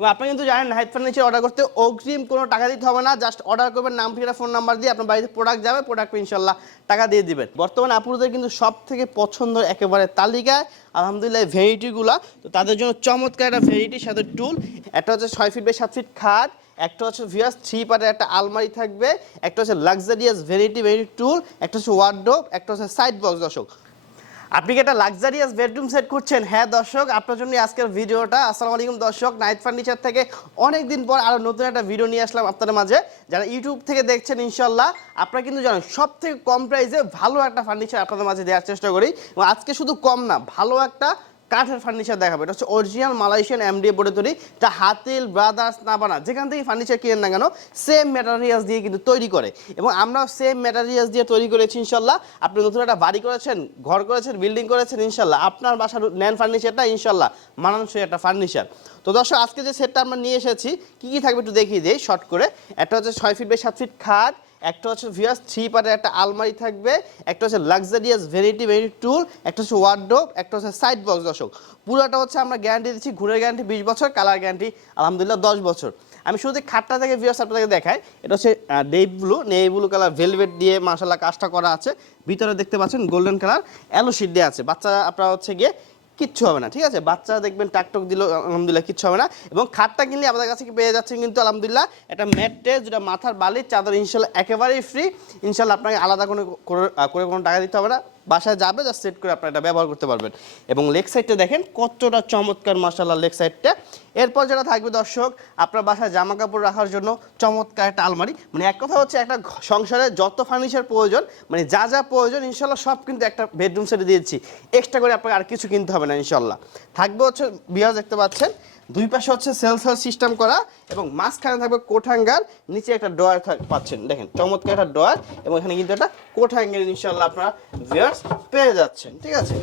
এবং আপনি কিন্তু জানেন নাহিদ ফার্নিচার অর্ডার করতে অগ্রিম কোনো টাকা দিতে হবে না জাস্ট অর্ডার করবেন, নাম, ঠিকানা ফোন নাম্বার দিয়ে আপনার বাড়িতে প্রোডাক্ট যাবে প্রোডাক্ট ইনশাল্লাহ টাকা দিয়ে দিবেন। বর্তমানে আপুদের কিন্তু সব থেকে পছন্দের একেবারে তালিকায় আলহামদুলিল্লাহ ভেরাইটিগুলা তো তাদের জন্য চমৎকার একটা ভেরাইটির সাথে টুল। একটা হচ্ছে ছয় ফিট বাই সাত ফিট খাট, একটা হচ্ছে ভিয়াস থ্রি পার্টের একটা আলমারি থাকবে, একটা হচ্ছে লাক্সারিয়াস ভেরাইটি ভেরাইটি টুল একটা হচ্ছে ওয়ার্ডরোব একটা হচ্ছে সাইড বক্স দর্শক। আপনি কি একটা লাক্সারিয়াস বেডরুম সেট করছেন হ্যাঁ দর্শক, আপনার জন্য আজকের ভিডিওটা। আসসালামু আলাইকুম, দর্শক। নাইট ফার্নিচার থেকে অনেক দিন পর আরও নতুন একটা ভিডিও নিয়ে আসলাম আপনাদের মাঝে। যারা ইউটিউব থেকে দেখছেন ইনশাল্লাহ আপনারা কিন্তু জানেন সব থেকে কম প্রাইসে ভালো একটা ফার্নিচার আপনাদের মাঝে দেওয়ার চেষ্টা করি। এবং আজকে শুধু কম না, ভালো একটা কাঠের ফার্নিচার দেখাবো। এটা হচ্ছে অরিজিনাল মালয়েশিয়ান এমডিএ বোর্ডে তৈরি। এটা হাতিল ব্রাদার্স নাবানা যেখান থেকে ফার্নিচার কিনেন না কেন সেম ম্যাটেরিয়ালস দিয়ে কিন্তু তৈরি করে। এবং আমরা সেম ম্যাটেরিয়ালস দিয়ে তৈরি করেছি ইনশাল্লাহ। আপনি নতুন একটা বাড়ি করেছেন, ঘর করেছেন বিল্ডিং করেছেন, ইনশাল্লাহ। আপনার বাসার নেন ফার্নিচারটা ইনশাল্লাহ মানানসই একটা ফার্নিচার তো দর্শক, আজকে যে সেটটা আমরা নিয়ে এসেছি, কী কী থাকবে একটু দেখিয়ে দিই শর্ট করে। একটা হচ্ছে ছয় ফিট বাই সাত ফিট খাট একটা হচ্ছে ভিয়াস থ্রি পার্টের একটা আলমারি থাকবে, একটা হচ্ছে লাক্সারিয়াস ভেরাইটি ভেরাইটি টুল একটা হচ্ছে ওয়ার্ডরোব একটা হচ্ছে সাইড বক্স দর্শক। পুরোটা হচ্ছে আমরা গ্যারান্টি দিচ্ছি, ঘুরের গ্যারান্টি বিশ বছর কালার গ্যারান্টি আলহামদুলিল্লাহ দশ বছর। আমি শুরুতে খাটটা থেকে ভিউয়ার্স আপনাদেরকে দেখাই, এটা হচ্ছে নেই ব্লু নেই ব্লু কালার ভেলভেট দিয়ে মাসাল্লাহ কাজটা করা আছে। ভিতরে দেখতে পাচ্ছেন গোল্ডেন কালার অ্যালো শিট দেওয়া আছে। বাচ্চা আপনারা হচ্ছে গিয়ে কিচ্ছু হবে না, ঠিক আছে? বাচ্চা দেখবেন টাকটক দিল, আলহামদুলিল্লাহ কিচ্ছু হবে না। এবং খাটটা কিনলে আমাদের কাছে পেয়ে যাচ্ছেন কিন্তু, আলহামদুলিল্লাহ, একটা ম্যাটে যেটা মাথার বালির চাদর, ইনশাল্লাহ একেবারেই ফ্রি ইনশাল্লাহ আপনাকে আলাদা কোনো করে কোনো টাকা দিতে হবে না। বাসায় যাবে জাস্ট সেট করে আপনারা এটা ব্যবহার করতে পারবেন। এবং লেগ সাইডটা দেখেন, কতটা চমৎকার মাসাল্লাহ লেগ সাইডটা এরপর যেটা থাকবে, দর্শক, আপনার বাসায় জামা কাপড় রাখার জন্য চমৎকার একটা আলমারি। মানে এক কথা হচ্ছে, একটা সংসারে যত ফার্নিচার প্রয়োজন মানে যা যা প্রয়োজন ইনশাল্লাহ সব কিন্তু একটা বেডরুম সেটে দিয়েছি। এক্সট্রা করে আপনাকে আর কিছু কিনতে হবে না ইনশাল্লাহ থাকবে হচ্ছে বিয়াজ দেখতে পাচ্ছেন দুই পাশে হচ্ছে সেলসার সিস্টেম করা এবং মাঝখানে থাকবে কোঠাঙ্গার, নিচে একটা ডয়ার পাচ্ছেন। দেখেন, চমৎকার একটা ডয়ার এবং এখানে কিন্তু একটা কোঠাঙ্গের ইনশাল্লাহ আপনারা ভিয়ার্স পেয়ে যাচ্ছেন, ঠিক আছে?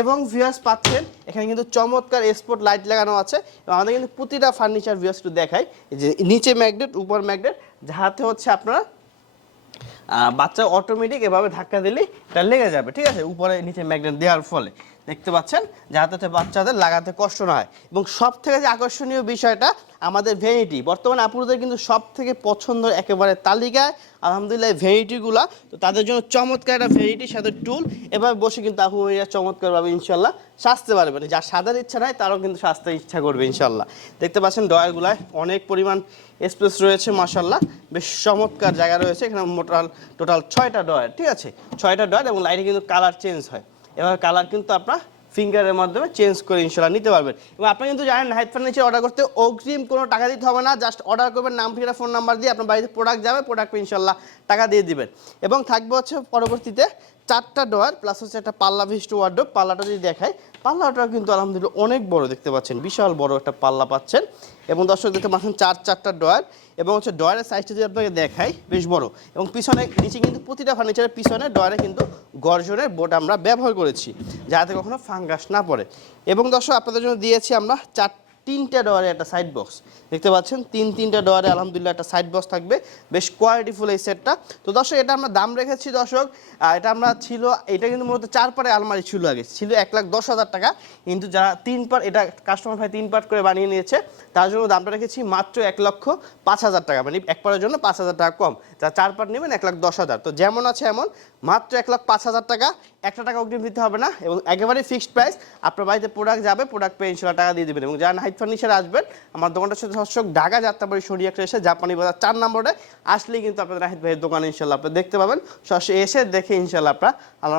এবং ভিয়ার্স পাচ্ছেন, এখানে কিন্তু চমৎকার স্পট লাইট লাগানো আছে এবং আমাদের কিন্তু প্রতিটা ফার্নিচার ভিয়ার্স একটু দেখাই যে নিচে ম্যাগনেট উপর ম্যাগনেট যাহাতে হচ্ছে আপনারা বাচ্চা অটোমেটিক এভাবে ধাক্কা দিলেই এটা লেগে যাবে, ঠিক আছে? উপরে নিচে ম্যাগনেট দেওয়ার ফলে। দেখতে পাচ্ছেন যাতে বাচ্চাদের লাগাতে কষ্ট না হয় এবং সব থেকে যে আকর্ষণীয় বিষয়টা, আমাদের ভেনিটি বর্তমানে আপুদের কিন্তু সব থেকে পছন্দের একেবারে তালিকায়, আলহামদুলিল্লাহ ভেনিটিগুলা তো তাদের জন্য চমৎকার একটা ভেনিটির সাথে টুল এভাবে বসে কিন্তু আপু ভাইয়া চমৎকারভাবে ইনশাল্লাহ সাজতে পারবেন যার সাজার ইচ্ছা নাই, তারাও কিন্তু সাজতে ইচ্ছা করবে ইনশাল্লাহ দেখতে পাচ্ছেন ডয়ারগুলায় অনেক পরিমাণ স্পেস রয়েছে মাসাল্লাহ বেশ চমৎকার জায়গা রয়েছে। এখানে মোটাল টোটাল ছয়টা ডয়ার ঠিক আছে? ছয়টা ডয়ার এবং লাইটে কিন্তু কালার চেঞ্জ হয়। এবার কালার কিন্তু আপনার ফিঙ্গারের মাধ্যমে চেঞ্জ করে ইনশাল্লাহ নিতে পারবেন। এবং আপনি কিন্তু জানেন হাইট ফার্নিচার অর্ডার করতে অগ্রিম কোনো টাকা দিতে হবে না জাস্ট অর্ডার করবেন, নাম, ঠিকানা ফোন নাম্বার দিয়ে আপনার বাড়িতে প্রোডাক্ট যাবে প্রোডাক্ট ইনশাল্লাহ টাকা দিয়ে দিবেন। এবং থাকবে হচ্ছে পরবর্তীতে চারটা ডোয়ার প্লাস হচ্ছে একটা পাল্লা ভিস্ট ওয়ার্ডোব পাল্লাটা যদি দেখায় পাল্লাটা কিন্তু আলহামদুলিল্লাহ অনেক বড় দেখতে পাচ্ছেন। বিশাল বড় একটা পাল্লা পাচ্ছেন। এবং দর্শক দেখতে পাচ্ছেন চার চারটা ডয়ার এবং হচ্ছে ডয়ারের সাইজটা যদি আপনাকে দেখাই, বেশ বড়। এবং পিছনে, নিচে কিন্তু প্রতিটা ফার্নিচারের পিছনে ডয়ারে কিন্তু গর্জনের বোর্ড আমরা ব্যবহার করেছি, যাতে কখনো ফাঙ্গাস না পড়ে। এবং দর্শক আপনাদের জন্য দিয়েছি আমরা চার তিনটা ডয়ারে একটা সাইড বক্স দেখতে পাচ্ছেন, তিন, তিনটা ডয়ারে আলহামদুলিল্লাহ একটা সাইড বক্স থাকবে। বেশ কোয়ালিটিফুল এই সেটটা তো দর্শক, এটা আমরা দাম রেখেছি দর্শক এটা আমরা ছিল, এটা কিন্তু মূলত চার পারে আলমারি ছিল আগে। ছিল এক লাখ দশ হাজার টাকা। কিন্তু যারা তিন পার্ট এটা কাস্টমার ভাই তিন পার্ট করে বানিয়ে নিয়েছে, তার জন্য দামটা রেখেছি মাত্র এক লক্ষ পাঁচ হাজার টাকা। মানে এক পারের জন্য পাঁচ হাজার টাকা কম। যারা চার পার্ট নেবেন, এক লাখ দশ হাজার। তো যেমন আছে এমন, মাত্র এক লাখ পাঁচ হাজার টাকা। একটা টাকা অগ্রিম দিতে হবে না এবং একেবারেই ফিক্সড প্রাইস আপনার বাড়িতে প্রোডাক্ট যাবে প্রোডাক্ট পেয়ে ইনশাল্লাহ টাকা দিয়ে দেবেন এবং যারা হাইট ফার্নিচার আসবেন। আমার দোকানটা সাথে দর্শক ঢাকা যাত্রাবাড়ি একটা এসে জাপানি বাজার চার নম্বরে আসলেই কিন্তু আপনাদের রাহিদ ভাইয়ের দোকান ইনশাল্লাহ আপনি দেখতে পাবেন। সরাসরি এসে দেখে ইনশাল্লাহ আপনার আল্লাহ